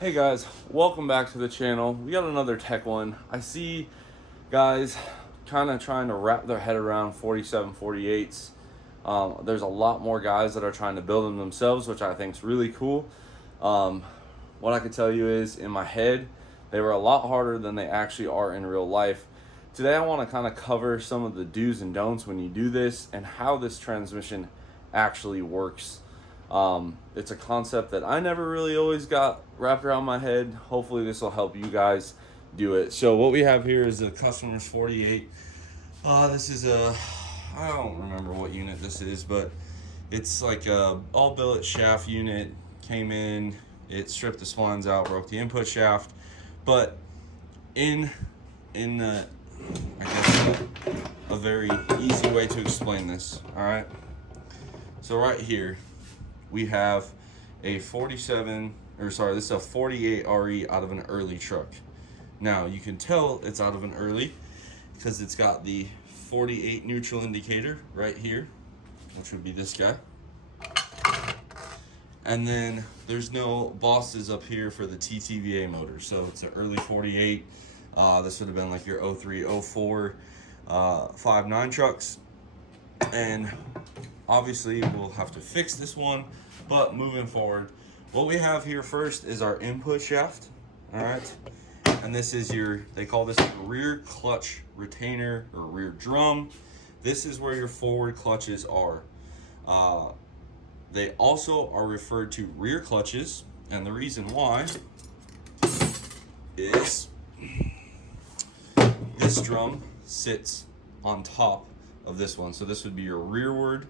Hey guys, welcome back to the channel. We got another tech one. I see guys kind of trying to wrap their head around 47 48s. There's a lot more guys that are trying to build them themselves, which I think is really cool. What I could tell you is, in my head, they were a lot harder than they actually are in real life. Today I want to kind of cover some of the do's and don'ts when you do this and how this transmission actually works. It's a concept that I never really always got wrapped around my head. Hopefully this will help you guys do it. So what we have here is a customer's 48. This is I don't remember what unit this is, but it's like a all billet shaft unit. Came in, it stripped the splines out, broke the input shaft. But in I guess a very easy way to explain this, all right? So right here, we have a 47, or sorry, this is a 48 RE out of an early truck. Now, you can tell it's out of an early because it's got the 48 neutral indicator right here, which would be this guy. And then there's no bosses up here for the TTVA motor. So it's an early 48. This would have been like your 03, 04, 59 trucks. And obviously we'll have to fix this one, but moving forward, what we have here first is our input shaft. All right, and this is they call this a rear clutch retainer or rear drum. This is where your forward clutches are. They also are referred to rear clutches, and the reason why is this drum sits on top of this one. So this would be your rearward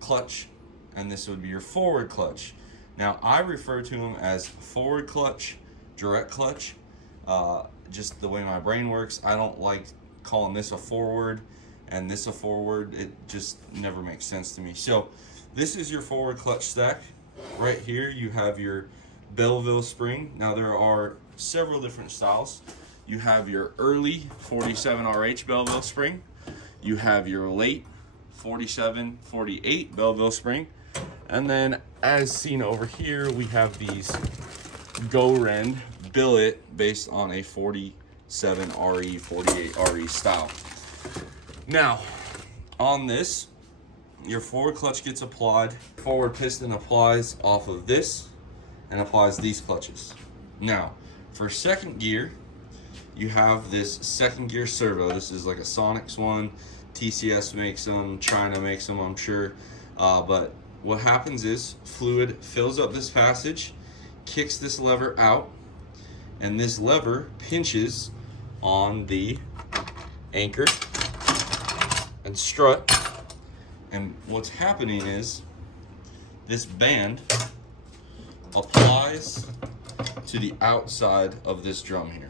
clutch, and this would be your forward clutch. Now I refer to them as forward clutch, direct clutch, just the way my brain works. I don't like calling this a forward and this a forward. It just never makes sense to me. So this is your forward clutch stack. Right here you have your Belleville spring. Now there are several different styles. You have your early 47 RH Belleville spring. You have your late 47, 48 Belleville spring. And then, as seen over here, we have these Go-Rend billet based on a 47 RE, 48 RE style. Now, on this, your forward clutch gets applied. Forward piston applies off of this and applies these clutches. Now, for second gear, you have this second gear servo. This is like a Sonics one. TCS makes them, China makes them, I'm sure. But what happens is fluid fills up this passage, kicks this lever out, and this lever pinches on the anchor and strut. And what's happening is this band applies to the outside of this drum here,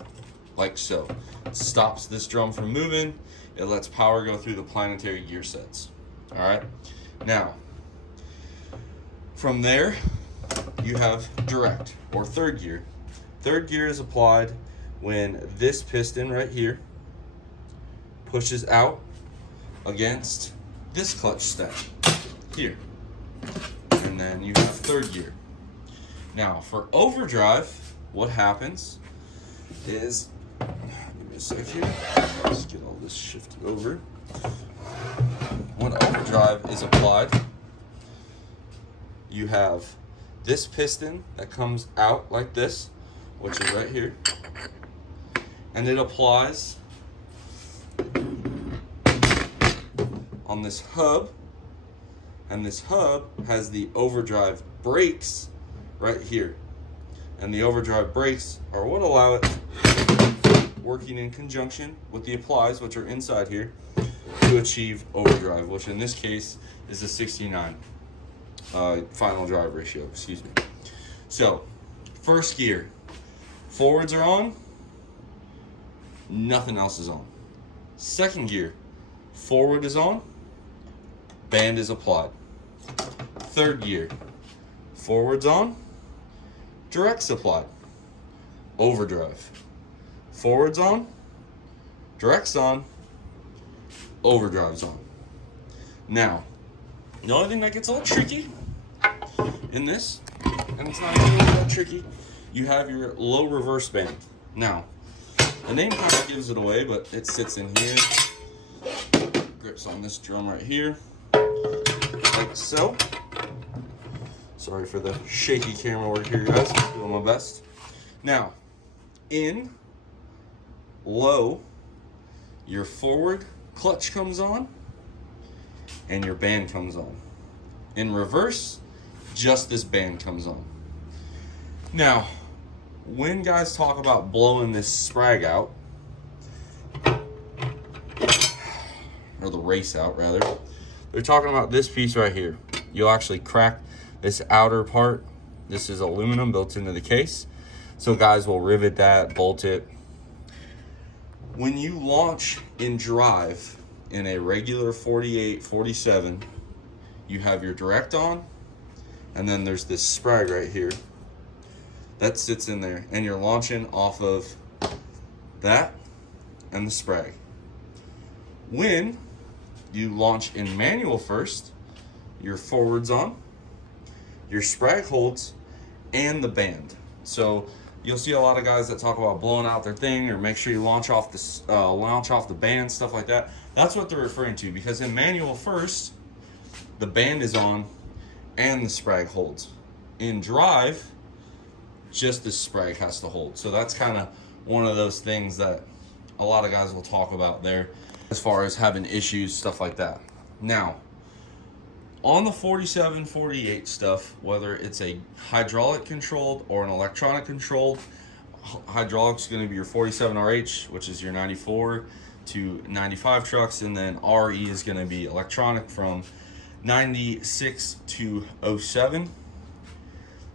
like so. It stops this drum from moving. It lets power go through the planetary gear sets. All right. Now, from there, you have direct or third gear. Third gear is applied when this piston right here pushes out against this clutch stack here. And then you have third gear. Now, for overdrive, what happens is, give me a sec here. Let's get all this shifted over. When overdrive is applied, you have this piston that comes out like this, which is right here, and it applies on this hub, and this hub has the overdrive brakes right here. And the overdrive brakes are what allow it, working in conjunction with the applies, which are inside here, to achieve overdrive, which in this case is a 69 final drive ratio, excuse me. So, first gear, forwards are on, nothing else is on. Second gear, forward is on, band is applied. Third gear, forwards on, direct's applied. Overdrive, forwards on, direct's on, overdrive's on. Now, the only thing that gets a little tricky in this, and it's not even that tricky, you have your low reverse band. Now, the name kind of gives it away, but it sits in here. Grips on this drum right here, like so. Sorry for the shaky camera work here, guys. Doing my best. Now, in low, your forward clutch comes on and your band comes on. In reverse, just this band comes on. Now, when guys talk about blowing this sprag out, or the race out rather, they're talking about this piece right here. You'll actually crack this outer part. This is aluminum built into the case. So guys will rivet that, bolt it. When you launch in drive in a regular 48, 47, you have your direct on, and then there's this sprag right here that sits in there, and you're launching off of that and the sprag. When you launch in manual first, your forward's on, your sprag holds, and the band. So you'll see a lot of guys that talk about blowing out their thing, or make sure you launch off the band, stuff like that. That's what they're referring to, because in manual first, the band is on and the sprag holds. In drive, just the sprag has to hold. So that's kind of one of those things that a lot of guys will talk about there as far as having issues, stuff like that. Now, on the 47, 48 stuff, whether it's a hydraulic controlled or an electronic controlled, hydraulic's going to be your 47RH, which is your 94 to 95 trucks, and then RE is going to be electronic from 96 to 07.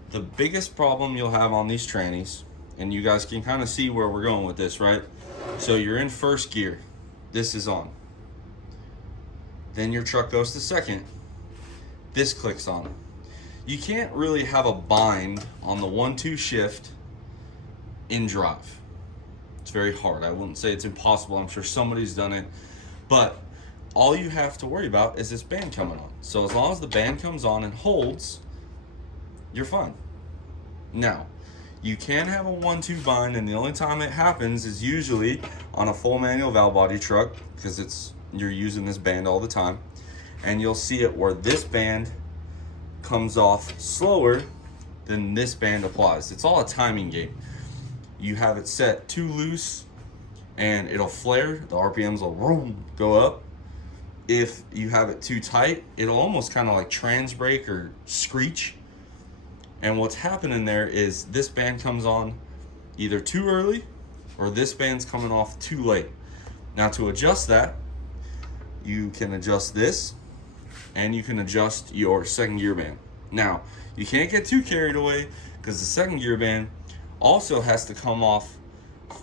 The biggest problem you'll have on these trannies, and you guys can kind of see where we're going with this, right? So you're in first gear. This is on. Then your truck goes to second. This clicks on. You can't really have a bind on the 1-2 shift in drive. It's very hard. I wouldn't say it's impossible. I'm sure somebody's done it. But all you have to worry about is this band coming on. So as long as the band comes on and holds, you're fine. Now, you can have a 1-2 bind, and the only time it happens is usually on a full manual valve body truck, because you're using this band all the time. And you'll see it where this band comes off slower than this band applies. It's all a timing game. You have it set too loose and it'll flare. The RPMs will go up. If you have it too tight, it'll almost kind of like trans brake or screech. And what's happening there is this band comes on either too early or this band's coming off too late. Now, to adjust that, you can adjust this, and you can adjust your second gear band. Now, you can't get too carried away, because the second gear band also has to come off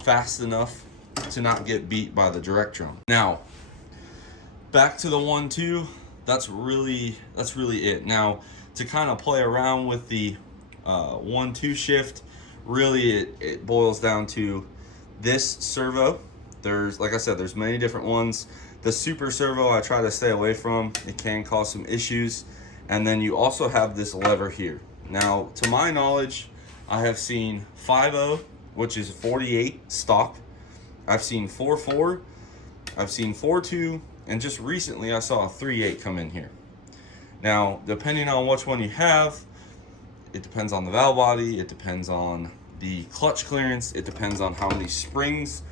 fast enough to not get beat by the direct drum. Now, back to the 1-2, that's really it. Now, to kind of play around with the 1-2 shift, really it boils down to this servo. There's, like I said, there's many different ones. The super servo I try to stay away from. It can cause some issues. And then you also have this lever here. Now, to my knowledge, I have seen 5.0, which is 48 stock. I've seen 4.4. I've seen 4.2. And just recently I saw a 3.8 come in here. Now, depending on which one you have, it depends on the valve body. It depends on the clutch clearance. It depends on how many springs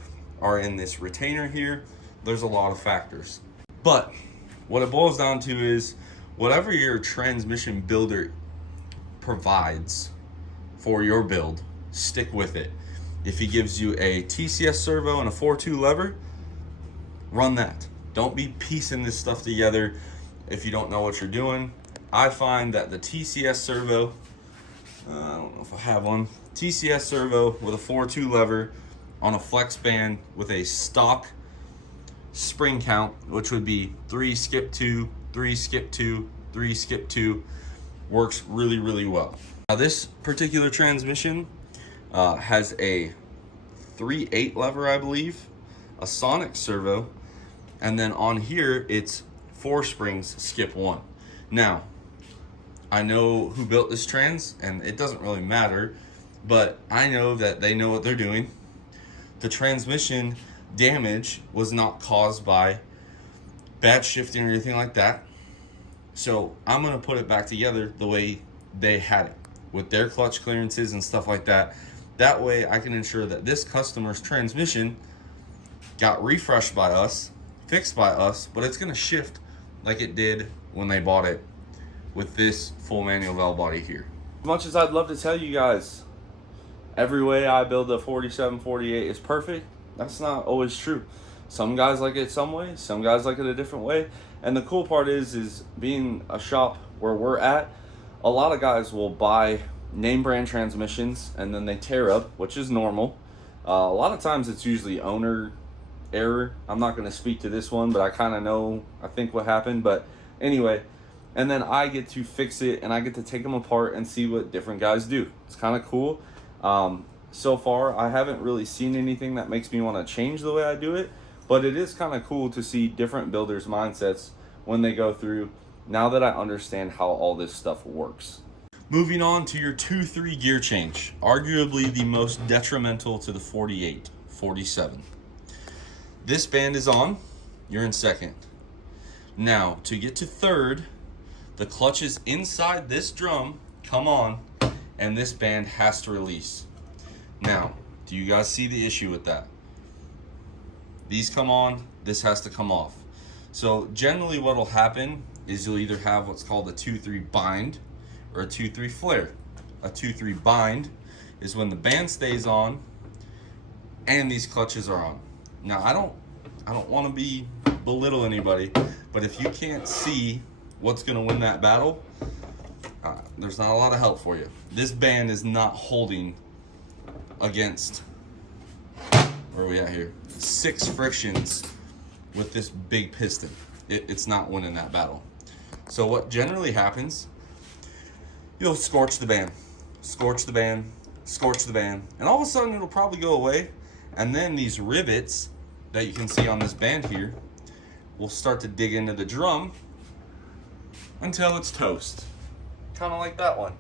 are in this retainer here. There's a lot of factors. But what it boils down to is whatever your transmission builder provides for your build, stick with it. If he gives you a TCS servo and a 4.2 lever, run that. Don't be piecing this stuff together if you don't know what you're doing. I find that the TCS servo, I don't know if I have one, TCS servo with a 4.2 lever on a flex band with a stock spring count, which would be 3 skip 2, 3 skip 2, 3 skip 2, works really, really well. Now, this particular transmission has a 3.8 lever, I believe, a sonic servo, and then on here it's 4 springs skip 1. Now, I know who built this trans, and it doesn't really matter. but I know that they know what they're doing. The transmission damage was not caused by bad shifting or anything like that. So I'm going to put it back together the way they had it, with their clutch clearances and stuff like that. That way I can ensure that this customer's transmission got refreshed by us, fixed by us, but it's going to shift like it did when they bought it with this full manual valve body here. As much as I'd love to tell you guys every way I build a 4748 is perfect, that's not always true. Some guys like it some way, some guys like it a different way. And the cool part is being a shop where we're at, a lot of guys will buy name brand transmissions and then they tear up, which is normal. A lot of times it's usually owner error. I'm not going to speak to this one, but I kind of know, I think what happened. But anyway, and then I get to fix it and I get to take them apart and see what different guys do. It's kind of cool. So far, I haven't really seen anything that makes me want to change the way I do it, but it is kind of cool to see different builders' mindsets when they go through, now that I understand how all this stuff works. Moving on to your 2-3 gear change, arguably the most detrimental to the 48, 47. This band is on, you're in second. Now, to get to third, the clutches inside this drum come on, and this band has to release. Now, do you guys see the issue with that? These come on, this has to come off. So generally what will happen is you'll either have what's called a 2-3 bind or a 2-3 flare. A 2-3 bind is when the band stays on and these clutches are on. Now I don't want to be belittle anybody, but if you can't see what's going to win that battle, there's not a lot of help for you. This band is not holding against, where are we at here? 6 frictions with this big piston. It's not winning that battle. So what generally happens, you'll scorch the band, scorch the band, scorch the band, and all of a sudden it'll probably go away, and then these rivets that you can see on this band here will start to dig into the drum until it's toast. Kind of like that one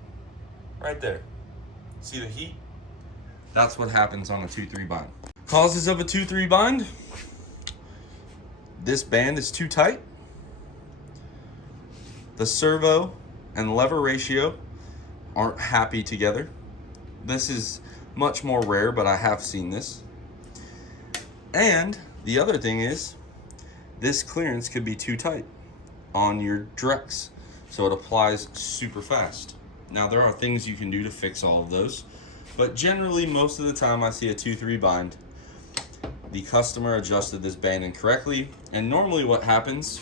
right there. See the heat? That's what happens on a 2-3 bind. Causes of a 2-3 bind: this band is too tight, the servo and lever ratio aren't happy together. This is much more rare, but I have seen this. And the other thing is, this clearance could be too tight on your directs, so it applies super fast. Now there are things you can do to fix all of those, but generally most of the time I see a 2-3 bind, the customer adjusted this band incorrectly, and normally what happens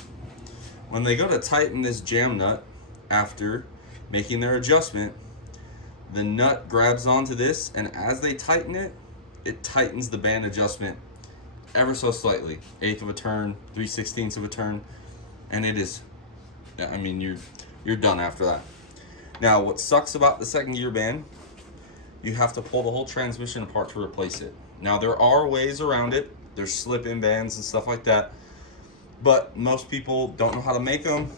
when they go to tighten this jam nut after making their adjustment, the nut grabs onto this, and as they tighten it, it tightens the band adjustment ever so slightly, 1/8 of a turn, 3/16 of a turn, and it is, I mean, you're done after that. Now what sucks about the second gear band, you have to pull the whole transmission apart to replace it. Now there are ways around it. There's slip-in bands and stuff like that, but most people don't know how to make them,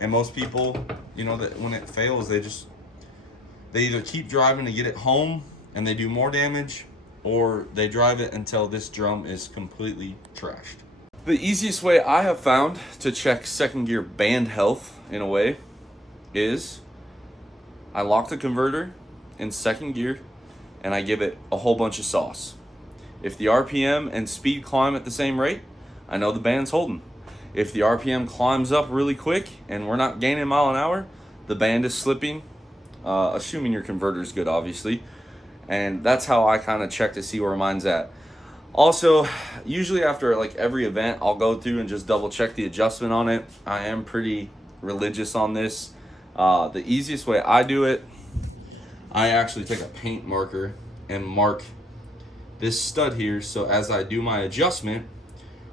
and most people, you know, that when it fails, they either keep driving to get it home and they do more damage, or they drive it until this drum is completely trashed. The easiest way I have found to check second gear band health, in a way, is I lock the converter in second gear and I give it a whole bunch of sauce. If the RPM and speed climb at the same rate, I know the band's holding. If the RPM climbs up really quick and we're not gaining mile an hour, the band is slipping, assuming your converter is good, obviously. And that's how I kind of check to see where mine's at. Also, usually after like every event, I'll go through and just double check the adjustment on it. I am pretty religious on this. The easiest way I do it, I actually take a paint marker and mark this stud here, so as I do my adjustment,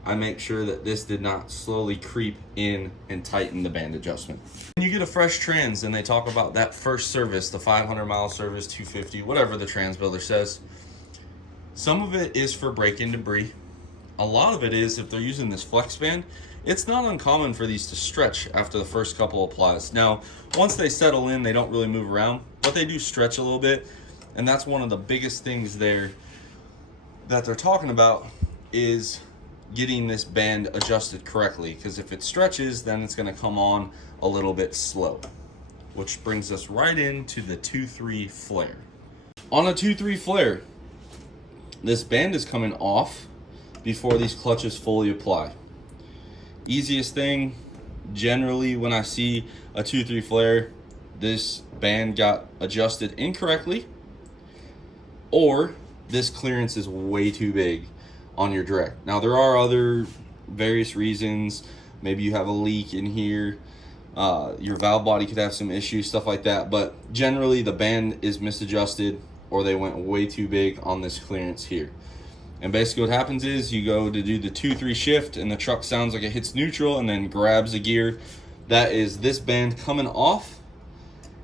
I make sure that this did not slowly creep in and tighten the band adjustment. When you get a fresh trans and they talk about that first service, the 500-mile service, 250, whatever the trans builder says, some of it is for break-in debris. A lot of it is, if they're using this flex band, it's not uncommon for these to stretch after the first couple applies. Now, once they settle in, they don't really move around, but they do stretch a little bit. And that's one of the biggest things there that they're talking about, is getting this band adjusted correctly, because if it stretches, then it's going to come on a little bit slow. Which brings us right into the 2-3 flare. On a 2-3 flare, this band is coming off before these clutches fully apply. Easiest thing, generally when I see a 2-3 flare, this band got adjusted incorrectly, or this clearance is way too big on your direct. Now there are other various reasons. Maybe you have a leak in here, your valve body could have some issues, stuff like that, but generally the band is misadjusted, or they went way too big on this clearance here. And basically what happens is you go to do the 2-3 shift and the truck sounds like it hits neutral and then grabs a gear. That is this band coming off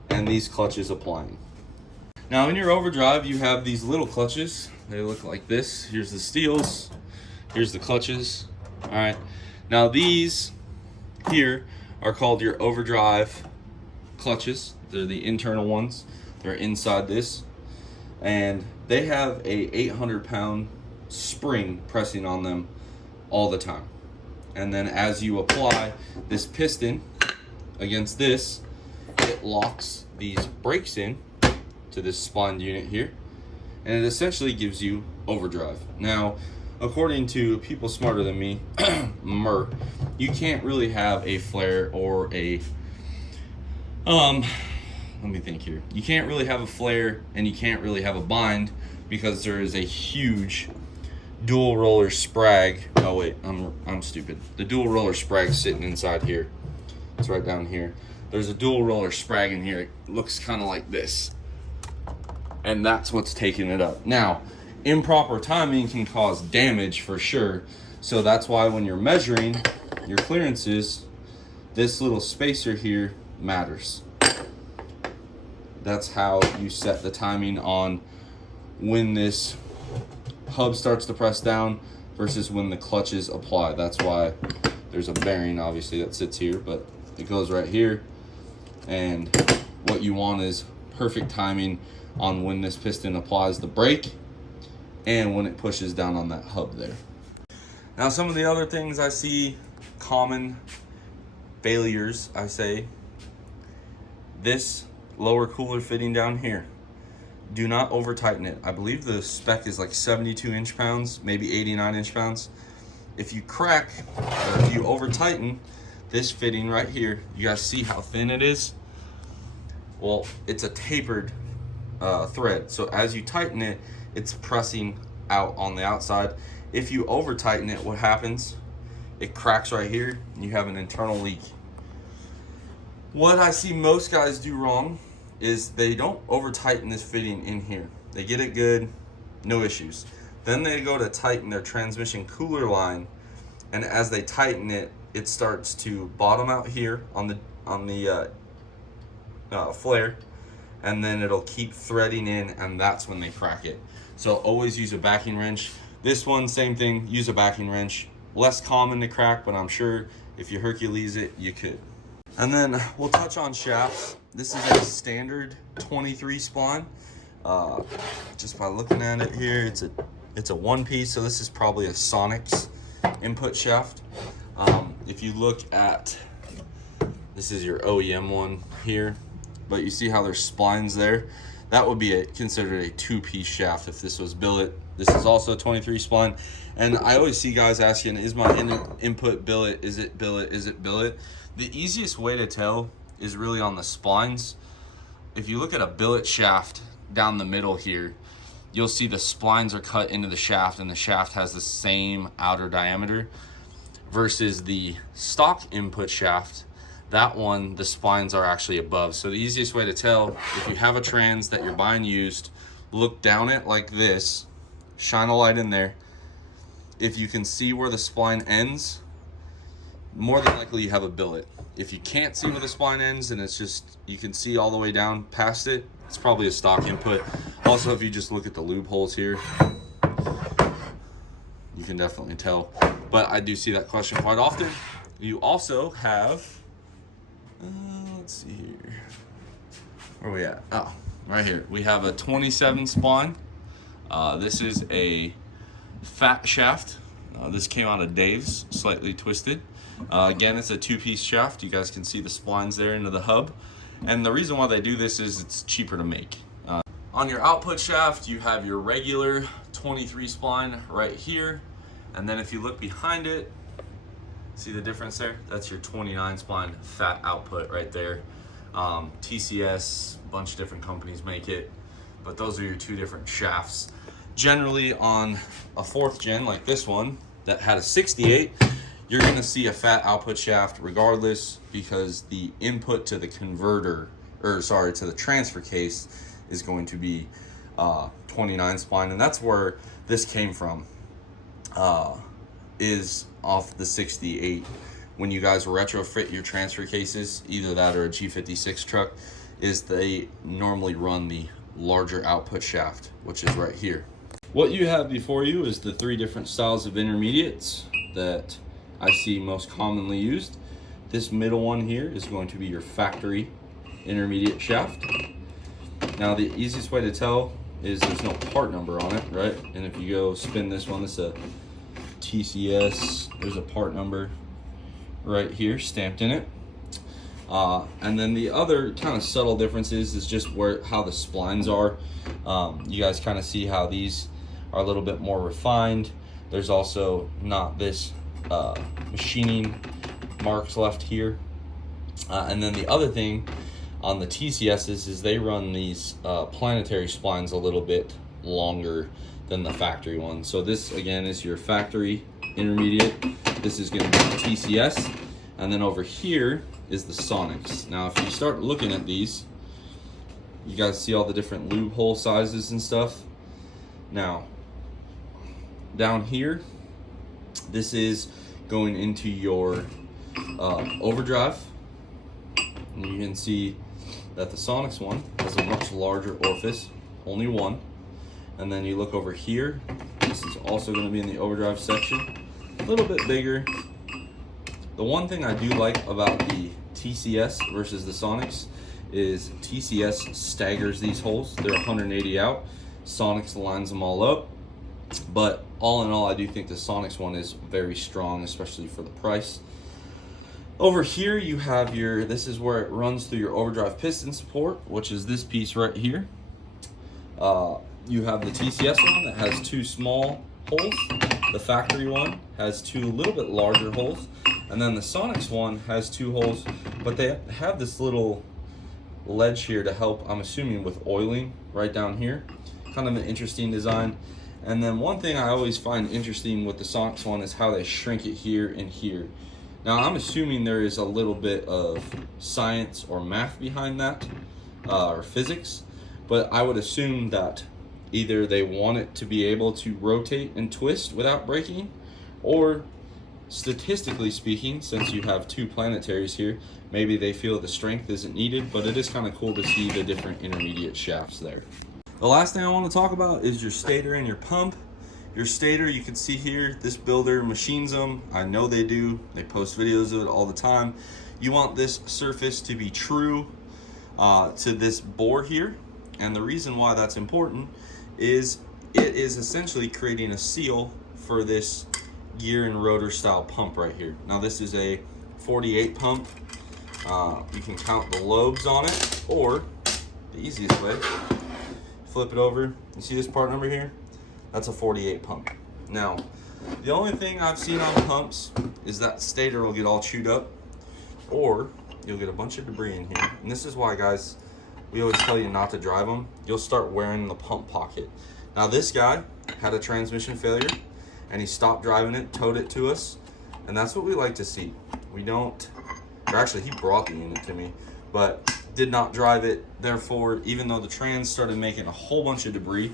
and these clutches applying. Now in your overdrive, you have these little clutches. They look like this. Here's the steels, here's the clutches. All right, now these here are called your overdrive clutches. They're the internal ones. They're inside this, and they have a 800-pound spring pressing on them all the time. And then as you apply this piston against this, it locks these brakes in to this spline unit here, and it essentially gives you overdrive. Now, according to people smarter than me, you can't really have a flare or a let me think here. You can't really have a flare and you can't really have a bind, because there is a huge dual roller sprag. Oh wait, I'm stupid. The dual roller sprag sitting inside here. It's right down here. There's a dual roller sprag in here. It looks kind of like this, and that's what's taking it up. Now, improper timing can cause damage for sure, so that's why when you're measuring your clearances, this little spacer here matters. That's how you set the timing on when this hub starts to press down versus when the clutches apply. That's why there's a bearing obviously that sits here, but it goes right here, and what you want is perfect timing on when this piston applies the brake and when it pushes down on that hub there. Now some of the other things I see, common failures, I say, this lower cooler fitting down here, do not over tighten it. I believe the spec is like 72 inch-pounds, maybe 89 inch-pounds. If you crack, or if you over tighten this fitting right here, you guys see how thin it is? Well, it's a tapered thread, so as you tighten it, it's pressing out on the outside. If you over tighten it, what happens? It cracks right here and you have an internal leak. What I see most guys do wrong is they don't over tighten this fitting in here. They get it good, no issues. Then they go to tighten their transmission cooler line, and as they tighten it, it starts to bottom out here on the flare, and then it'll keep threading in, and that's when they crack it. So always use a backing wrench. This one, same thing, use a backing wrench. Less common to crack, but I'm sure if you Hercules it, you could. And then we'll touch on shafts. This is a standard 23 spline. Just by looking at it here, it's a one piece, so this is probably a Sonic's input shaft. If you look at, this is your OEM one here, but you see how there's splines there? That would be considered a two-piece shaft if this was billet. This is also a 23 spline. And I always see guys asking, is my input billet? Is it billet? Is it billet? The easiest way to tell is really on the splines. If you look at a billet shaft down the middle here, you'll see the splines are cut into the shaft, and the shaft has the same outer diameter, versus the stock input shaft. That one, the splines are actually above. So the easiest way to tell, if you have a trans that you're buying used, look down it like this, shine a light in there. If you can see where the spline ends, more than likely you have a billet. If you can't see where the spline ends and it's just, you can see all the way down past it, it's probably a stock input. Also, if you just look at the lube holes here, you can definitely tell. But I do see that question quite often. You also have, let's see here. Where are we at? Oh, right here, we have a 27 spline. This is a fat shaft. This came out of Dave's, slightly twisted. Again, it's a two-piece shaft. You guys can see the splines there into the hub. And the reason why they do this is it's cheaper to make. On your output shaft, you have your regular 23 spline right here. And then if you look behind it, see the difference there? That's your 29 spline fat output right there. TCS, a bunch of different companies make it, but those are your two different shafts. Generally on a 4th gen like this one that had a 68, you're gonna see a fat output shaft regardless, because the input to the converter, or sorry, to the transfer case is going to be 29 spline, and that's where this came from, is off the 68. When you guys retrofit your transfer cases, either that or a G56 truck, is they normally run the larger output shaft, which is right here. What you have before you is the 3 different styles of intermediates that I see most commonly used. This middle one here is going to be your factory intermediate shaft. Now the easiest way to tell is there's no part number on it, right? And if you go spin this one, it's a TCS, there's a part number right here stamped in it. And then the other kind of subtle differences is just how the splines are. You guys kind of see how these are a little bit more refined. There's also not this machining marks left here. And then the other thing on the TCSs is they run these planetary splines a little bit longer than the factory one. So this again is your factory intermediate. This is going to be the TCS, and then over here is the Sonics. Now if you start looking at these, you guys see all the different lube hole sizes and stuff. Now down here, this is going into your Overdrive, and you can see that the Sonics one has a much larger orifice, only one. And then you look over here, this is also going to be in the Overdrive section, a little bit bigger. The one thing I do like about the TCS versus the Sonics is TCS staggers these holes. They're 180 out. Sonics lines them all up. But all in all, I do think the Sonics one is very strong, especially for the price. Over here you have this is where it runs through your Overdrive piston support, which is this piece right here. You have the TCS one that has 2 small holes. The factory one has 2 a little bit larger holes. And then the Sonics one has 2 holes, but they have this little ledge here to help, I'm assuming, with oiling right down here. Kind of an interesting design. And then one thing I always find interesting with the Sonics one is how they shrink it here and here. Now I'm assuming there is a little bit of science or math behind that, or physics, but I would assume that either they want it to be able to rotate and twist without breaking, or statistically speaking, since you have 2 planetaries here, maybe they feel the strength isn't needed, but it is kind of cool to see the different intermediate shafts there. The last thing I want to talk about is your stator and your pump. Your stator, you can see here, this builder machines them. I know they do. They post videos of it all the time. You want this surface to be true to this bore here. And the reason why that's important is it is essentially creating a seal for this gear and rotor style pump right here. Now this is a 48 pump. You can count the lobes on it, or the easiest way, flip it over. You see this part number here? That's a 48 pump. Now, the only thing I've seen on pumps is that stator will get all chewed up, or you'll get a bunch of debris in here. And this is why, guys, we always tell you not to drive them. You'll start wearing the pump pocket. Now this guy had a transmission failure, and he stopped driving it, towed it to us, and that's what we like to see. We don't, or actually he brought the unit to me, but did not drive it. Therefore, even though the trans started making a whole bunch of debris,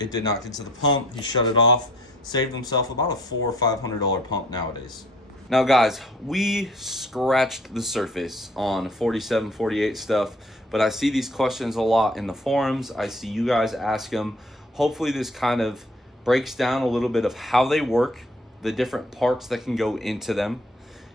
it did not get to the pump. He shut it off, saved himself about a $400 or $500 pump nowadays. Now guys, we scratched the surface on 47, 48 stuff, but I see these questions a lot in the forums. I see you guys ask them. Hopefully this kind of breaks down a little bit of how they work, the different parts that can go into them,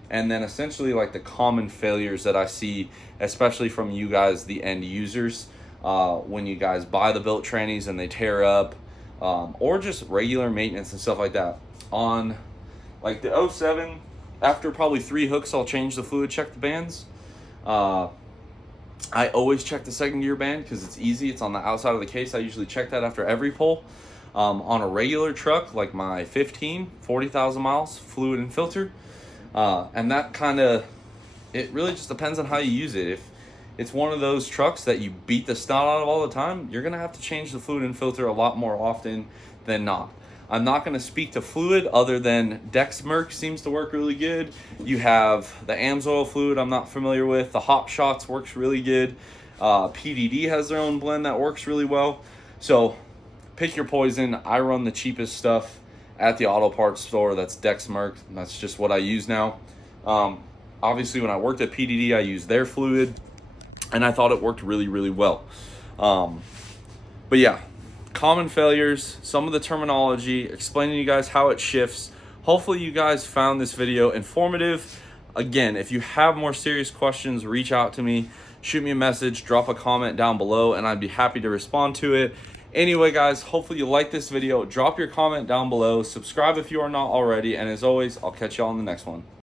and then essentially like the common failures that I see, especially from you guys, the end users. when you guys buy the built trannies and they tear up, or just regular maintenance and stuff like that. On like the 07, after probably 3 hooks, I'll change the fluid, check the bands. I always check the second gear band because it's easy. It's on the outside of the case. I usually check that after every pull. On a regular truck like my 40,000 miles, fluid and filter. And that kind of, it really just depends on how you use it. If it's one of those trucks that you beat the snot out of all the time, you're going to have to change the fluid and filter a lot more often than not. I'm not going to speak to fluid other than Dexmerc seems to work really good. You have the Amsoil fluid I'm not familiar with. The Hop Shots works really good. PDD has their own blend that works really well. So pick your poison. I run the cheapest stuff at the auto parts store. That's Dexmerc. That's just what I use now. Obviously, when I worked at PDD, I used their fluid, and I thought it worked really, really well. But yeah, common failures, some of the terminology, explaining to you guys how it shifts. Hopefully you guys found this video informative. Again, if you have more serious questions, reach out to me, shoot me a message, drop a comment down below, and I'd be happy to respond to it. Anyway, guys, hopefully you like this video. Drop your comment down below, subscribe if you are not already, and as always, I'll catch y'all in the next one.